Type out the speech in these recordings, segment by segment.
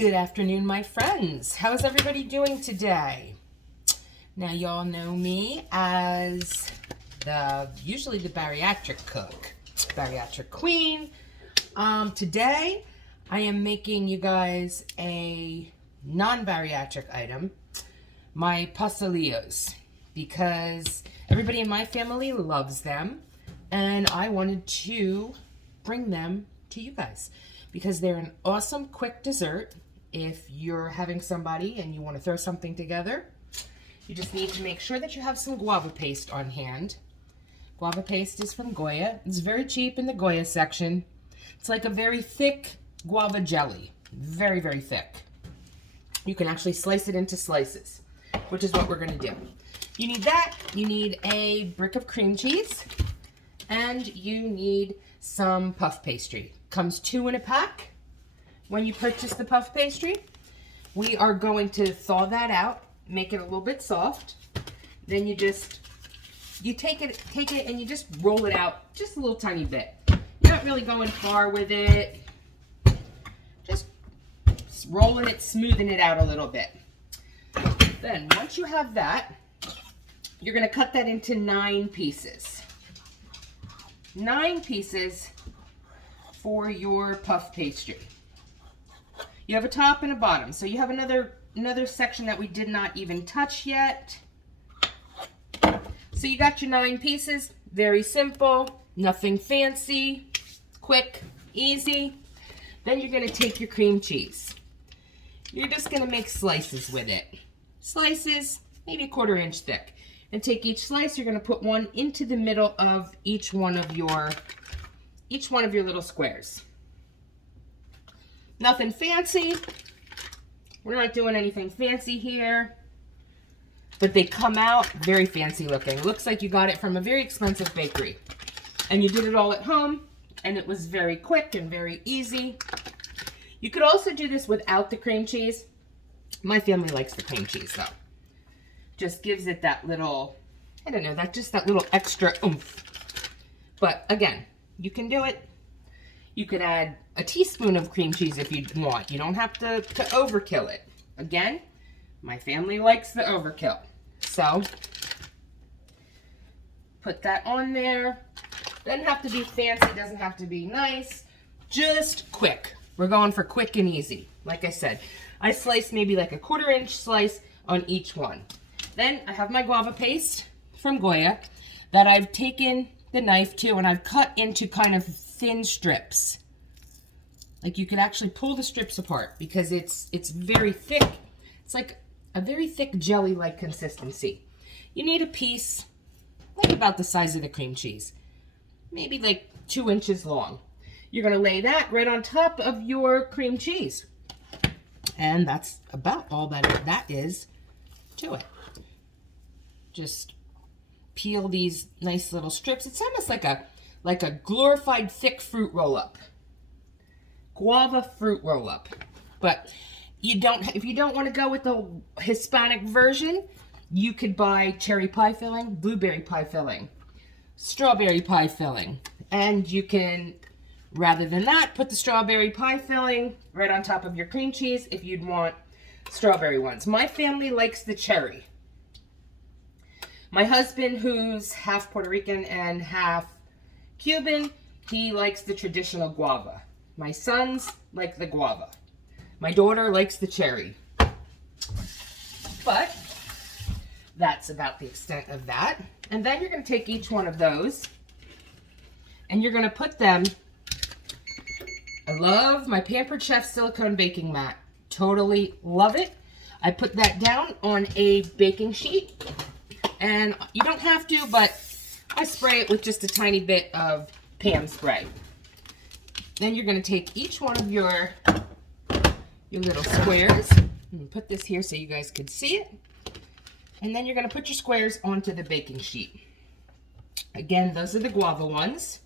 Good afternoon, my friends. How's everybody doing today? Now, y'all know me as usually the bariatric cook, bariatric queen. Today, I am making you guys a non-bariatric item, my pastelitos, because everybody in my family loves them, and I wanted to bring them to you guys because they're an awesome quick dessert. If you're having somebody and you want to throw something together, you just need to make sure that you have some guava paste on hand. Guava paste is from Goya. It's very cheap in the Goya section. It's like a very thick guava jelly. Very, very thick. You can actually slice it into slices, which is what we're going to do. You need that. You need a brick of cream cheese. And you need some puff pastry. Comes 2 in a pack. When you purchase the puff pastry, we are going to thaw that out, make it a little bit soft. Then you take it and you just roll it out just a little tiny bit. You're not really going far with it. Just rolling it, smoothing it out a little bit. Then once you have that, you're going to cut that into 9 pieces. 9 pieces for your puff pastry. You have a top and a bottom, so you have another section that we did not even touch yet. So you got your 9 pieces, very simple, nothing fancy, quick, easy. Then you're going to take your cream cheese. You're just going to make slices with it. Slices, maybe 1/4 inch thick. And take each slice, you're going to put one into the middle of each one of your little squares. Nothing fancy. We're not doing anything fancy here. But they come out very fancy looking. Looks like you got it from a very expensive bakery. And you did it all at home. And it was very quick and very easy. You could also do this without the cream cheese. My family likes the cream cheese though. Just gives it that little, I don't know, that little extra oomph. But again, you can do it. You could add a teaspoon of cream cheese if you want. You don't have to overkill it. Again, my family likes the overkill. So, put that on there. Doesn't have to be fancy, doesn't have to be nice. Just quick. We're going for quick and easy. Like I said, I sliced maybe like a 1/4 inch slice on each one. Then I have my guava paste from Goya that I've taken the knife to and I've cut into kind of thin strips. Like you could actually pull the strips apart because it's very thick. It's like a very thick jelly-like consistency. You need a piece like about the size of the cream cheese. Maybe like 2 inches long. You're going to lay that right on top of your cream cheese. And that's about all that is to it. Just peel these nice little strips. It's almost like a glorified thick fruit roll-up. Guava fruit roll-up. But if you don't want to go with the Hispanic version, you could buy cherry pie filling, blueberry pie filling, strawberry pie filling. And you can, rather than that, put the strawberry pie filling right on top of your cream cheese if you'd want strawberry ones. My family likes the cherry. My husband, who's half Puerto Rican and half Cuban, he likes the traditional guava. My sons like the guava. My daughter likes the cherry. But that's about the extent of that. And then you're going to take each one of those and you're going to put them. I love my Pampered Chef silicone baking mat. Totally love it. I put that down on a baking sheet. And you don't have to, but I spray it with just a tiny bit of Pam spray. Then you're going to take each one of your little squares. And put this here so you guys could see it. And then you're going to put your squares onto the baking sheet. Again, those are the guava ones.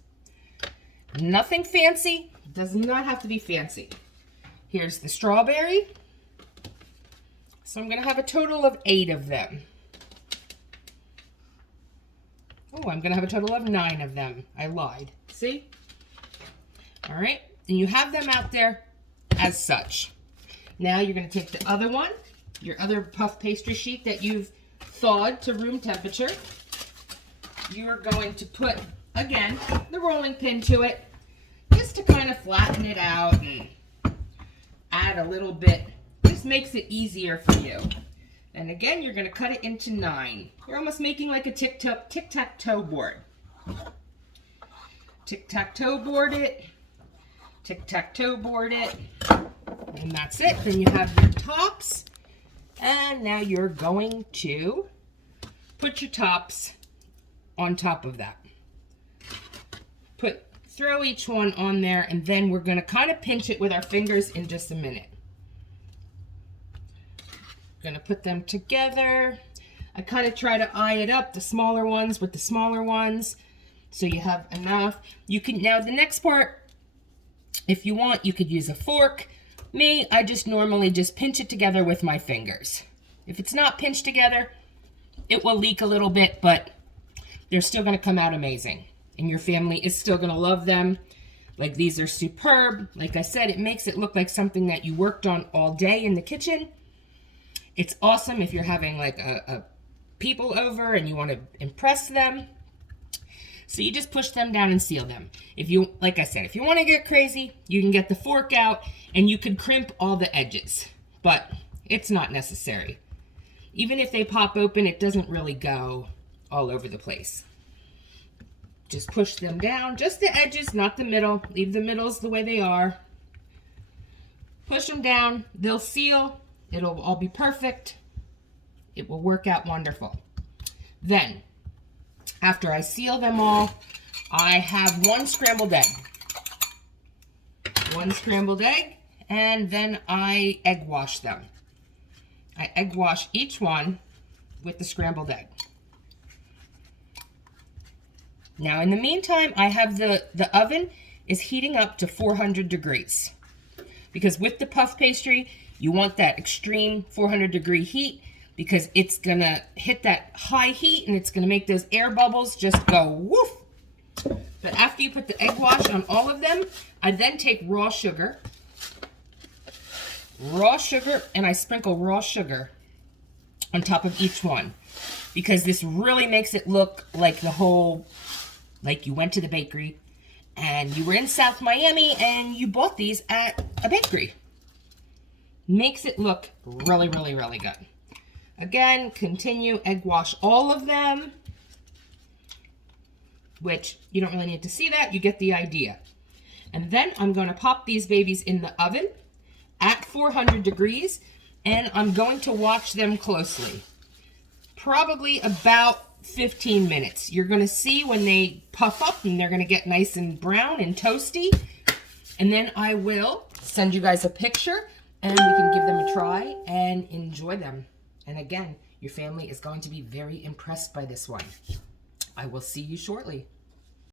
Nothing fancy. Does not have to be fancy. Here's the strawberry. So I'm going to have a total of 8 of them. Oh, I'm going to have a total of 9 of them. I lied. See? All right. And you have them out there as such. Now you're going to take the other one, your other puff pastry sheet that you've thawed to room temperature. You're going to put, again, the rolling pin to it, just to kind of flatten it out and add a little bit. This makes it easier for you. And again, you're going to cut it into 9. You're almost making like a tic-tac-toe board. Tic-tac-toe board it. Tic-tac-toe board it. And that's it. Then you have your tops. And now you're going to put your tops on top of that. Throw each one on there, and then we're going to kind of pinch it with our fingers in just a minute. Going to put them together. I kind of try to eye it up, the smaller ones with the smaller ones, so you have enough. You can, now the next part, if you want, you could use a fork. Me, I just normally just pinch it together with my fingers. If it's not pinched together, it will leak a little bit, but they're still going to come out amazing. And your family is still going to love them. Like, these are superb. Like I said, it makes it look like something that you worked on all day in the kitchen. It's awesome if you're having like a people over and you want to impress them. So you just push them down and seal them. If you, like I said, if you want to get crazy, you can get the fork out and you could crimp all the edges. But it's not necessary. Even if they pop open, it doesn't really go all over the place. Just push them down, just the edges, not the middle. Leave the middles the way they are. Push them down, they'll seal, it'll all be perfect. It will work out wonderful. Then, after I seal them all, I have 1 scrambled egg. 1 scrambled egg, and then I egg wash them. I egg wash each one with the scrambled egg. Now, in the meantime, I have the oven is heating up to 400 degrees. Because with the puff pastry, you want that extreme 400 degree heat because it's going to hit that high heat and it's going to make those air bubbles just go woof. But after you put the egg wash on all of them, I then take raw sugar, and I sprinkle raw sugar on top of each one. Because this really makes it look like the whole, like you went to the bakery and you were in South Miami and you bought these at a bakery. Makes it look really, really, really good. Again, continue, egg wash all of them, which you don't really need to see that. You get the idea. And then I'm going to pop these babies in the oven at 400 degrees, and I'm going to watch them closely. Probably about 15 minutes. You're going to see when they puff up and they're going to get nice and brown and toasty. And then I will send you guys a picture and we can give them a try and enjoy them. And again, your family is going to be very impressed by this one. I will see you shortly.